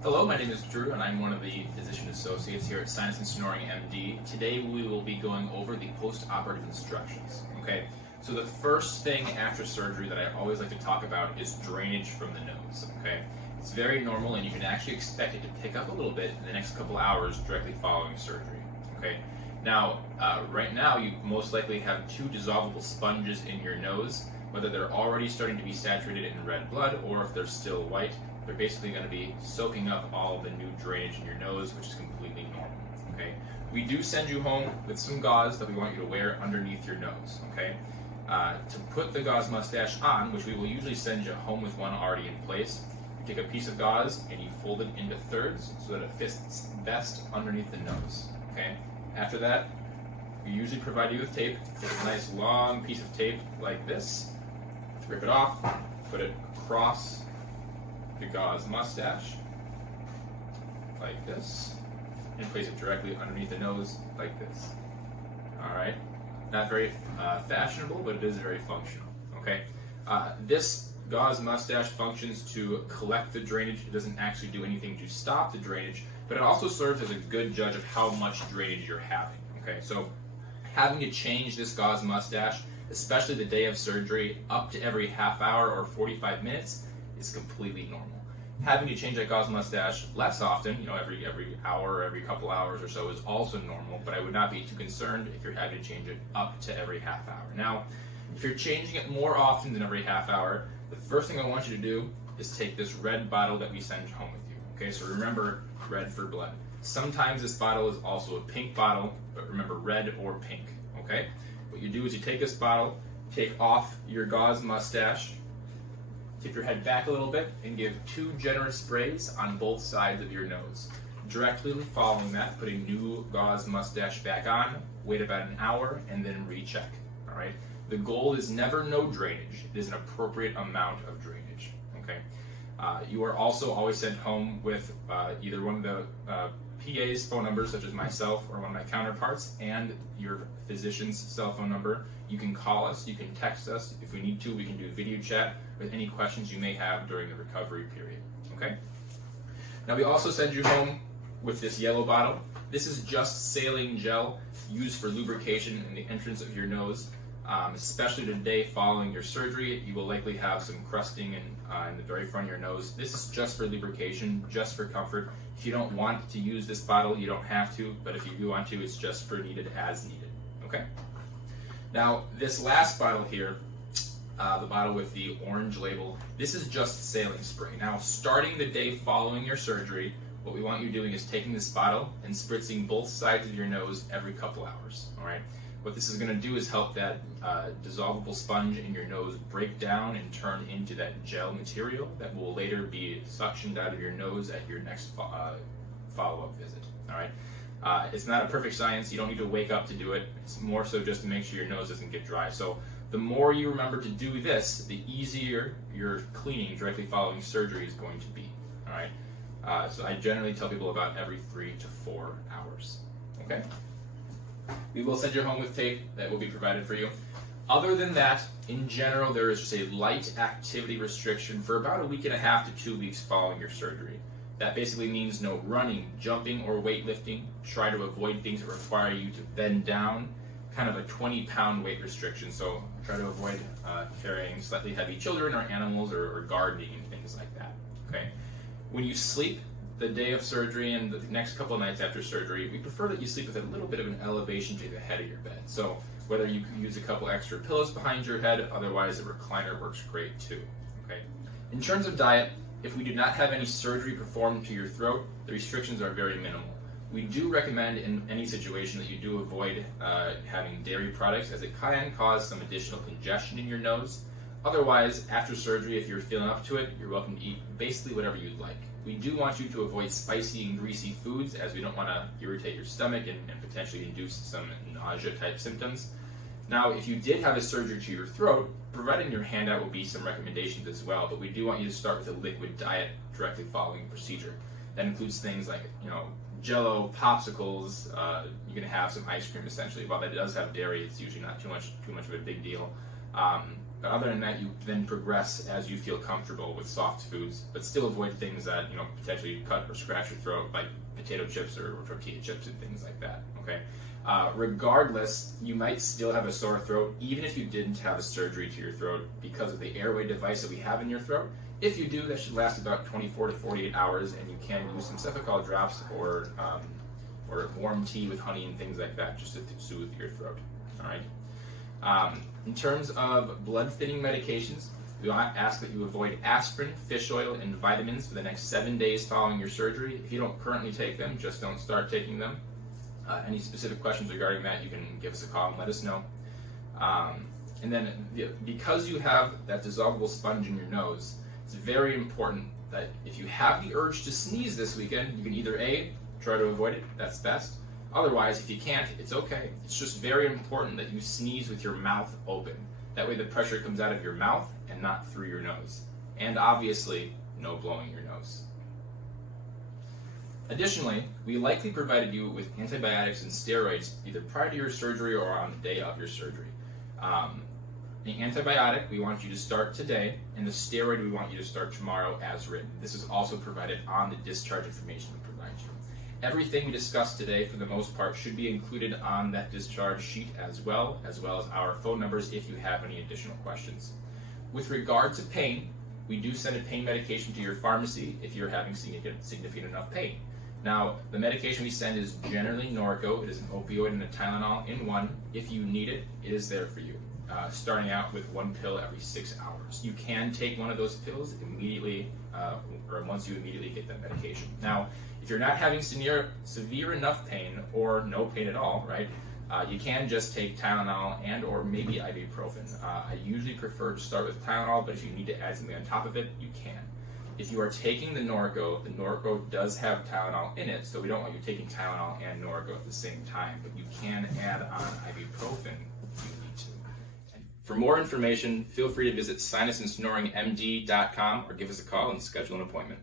Hello, my name is Drew and I'm one of the physician associates here at Sinus and Snoring MD. Today we will be going over the post-operative instructions. Okay, so the first thing after surgery that I always like to talk about is drainage from the nose. Okay, it's very normal and you can actually expect it to pick up a little bit in the next couple hours directly following surgery. Okay, now right now you most likely have two dissolvable sponges in your nose. Whether they're already starting to be saturated in red blood or if they're still white, they're basically going to be soaking up all the new drainage in your nose, which is completely normal. Okay, we do send you home with some gauze that we want you to wear underneath your nose. Okay, to put the gauze mustache on, which we will usually send you home with one already in place, you take a piece of gauze and you fold it into thirds so that it fits best underneath the nose. Okay, after that, we usually provide you with tape. It's a nice long piece of tape like this. Rip it off, put it across the gauze mustache like this, and place it directly underneath the nose like this. Alright, not very fashionable, but it is very functional. Okay, this gauze mustache functions to collect the drainage. It doesn't actually do anything to stop the drainage, but it also serves as a good judge of how much drainage you're having. Okay, so having to change this gauze mustache, especially the day of surgery, up to every half hour or 45 minutes is completely normal. Having to change that gauze mustache less often, every hour or every couple hours or so is also normal, but I would not be too concerned if you're having to change it up to every half hour. Now, if you're changing it more often than every half hour, the first thing I want you to do is take this red bottle that we send home with you. Okay, so remember, red for blood. Sometimes this bottle is also a pink bottle, but remember red or pink. Okay? What you do is you take this bottle, take off your gauze mustache, tip your head back a little bit, and give 2 generous sprays on both sides of your nose. Directly following that, put a new gauze mustache back on, wait about an hour, and then recheck. All right? The goal is never no drainage. It is an appropriate amount of drainage. Okay? You are also always sent home with either one of the PA's phone numbers, such as myself or one of my counterparts, and your physician's cell phone number. You can call us, you can text us. If we need to, we can do video chat with any questions you may have during the recovery period. Okay? Now we also send you home with this yellow bottle. This is just saline gel used for lubrication in the entrance of your nose. Especially the day following your surgery, you will likely have some crusting in the very front of your nose. This is just for lubrication, just for comfort. If you don't want to use this bottle, you don't have to, but if you do want to, it's just for needed as needed. Okay? Now, this last bottle here, the bottle with the orange label, this is just saline spray. Now, starting the day following your surgery, what we want you doing is taking this bottle and spritzing both sides of your nose every couple hours. All right? What this is going to do is help that dissolvable sponge in your nose break down and turn into that gel material that will later be suctioned out of your nose at your next follow-up visit. All right, it's not a perfect science. You don't need to wake up to do it. It's more so just to make sure your nose doesn't get dry. So the more you remember to do this, the easier your cleaning directly following surgery is going to be. All right, so I generally tell people about every 3 to 4 hours. Okay. We will send you home with tape that will be provided for you. Other than that, in general, there is just a light activity restriction for about a week and a half to 2 weeks following your surgery. That basically means no running, jumping, or weightlifting. Try to avoid things that require you to bend down. Kind of a 20-pound weight restriction, so try to avoid carrying slightly heavy children or animals or gardening and things like that. Okay. When you sleep, the day of surgery and the next couple of nights after surgery, we prefer that you sleep with a little bit of an elevation to the head of your bed. So whether you can use a couple extra pillows behind your head, otherwise a recliner works great too. Okay. In terms of diet, if we do not have any surgery performed to your throat, the restrictions are very minimal. We do recommend in any situation that you do avoid having dairy products, as it can cause some additional congestion in your nose. Otherwise, after surgery, if you're feeling up to it, you're welcome to eat basically whatever you'd like. We do want you to avoid spicy and greasy foods, as we don't want to irritate your stomach and potentially induce some nausea type symptoms. Now, if you did have a surgery to your throat, providing your handout will be some recommendations as well, but we do want you to start with a liquid diet directly following the procedure. That includes things like, Jell-O, popsicles. You can have some ice cream essentially. While that does have dairy, it's usually not too much of a big deal. But other than that, you then progress as you feel comfortable with soft foods, but still avoid things that potentially cut or scratch your throat, like potato chips or tortilla chips and things like that. Okay. Regardless, you might still have a sore throat, even if you didn't have a surgery to your throat, because of the airway device that we have in your throat. If you do, that should last about 24 to 48 hours, and you can use some Cephalol drops or warm tea with honey and things like that just to soothe your throat. All right. In terms of blood thinning medications, we ask that you avoid aspirin, fish oil, and vitamins for the next 7 days following your surgery. If you don't currently take them, just don't start taking them. Any specific questions regarding that, you can give us a call and let us know. And then because you have that dissolvable sponge in your nose, it's very important that if you have the urge to sneeze this weekend, you can either A, try to avoid it, that's best. Otherwise, if you can't, it's okay. It's just very important that you sneeze with your mouth open. That way the pressure comes out of your mouth and not through your nose. And obviously, no blowing your nose. Additionally, we likely provided you with antibiotics and steroids either prior to your surgery or on the day of your surgery. The antibiotic we want you to start today, and the steroid we want you to start tomorrow as written. This is also provided on the discharge information we provide you. Everything we discussed today, for the most part, should be included on that discharge sheet as well as our phone numbers if you have any additional questions. With regard to pain, we do send a pain medication to your pharmacy if you're having significant enough pain. Now, the medication we send is generally Norco. It is an opioid and a Tylenol in one. If you need it, it is there for you. Starting out with one pill every 6 hours. You can take one of those pills immediately, or once you immediately get that medication. Now, if you're not having severe enough pain or no pain at all, right, you can just take Tylenol and or maybe ibuprofen. I usually prefer to start with Tylenol, but if you need to add something on top of it, you can. If you are taking the Norco does have Tylenol in it, so we don't want you taking Tylenol and Norco at the same time, but you can add on ibuprofen if you need to. For more information, feel free to visit sinusandsnoringmd.com or give us a call and schedule an appointment.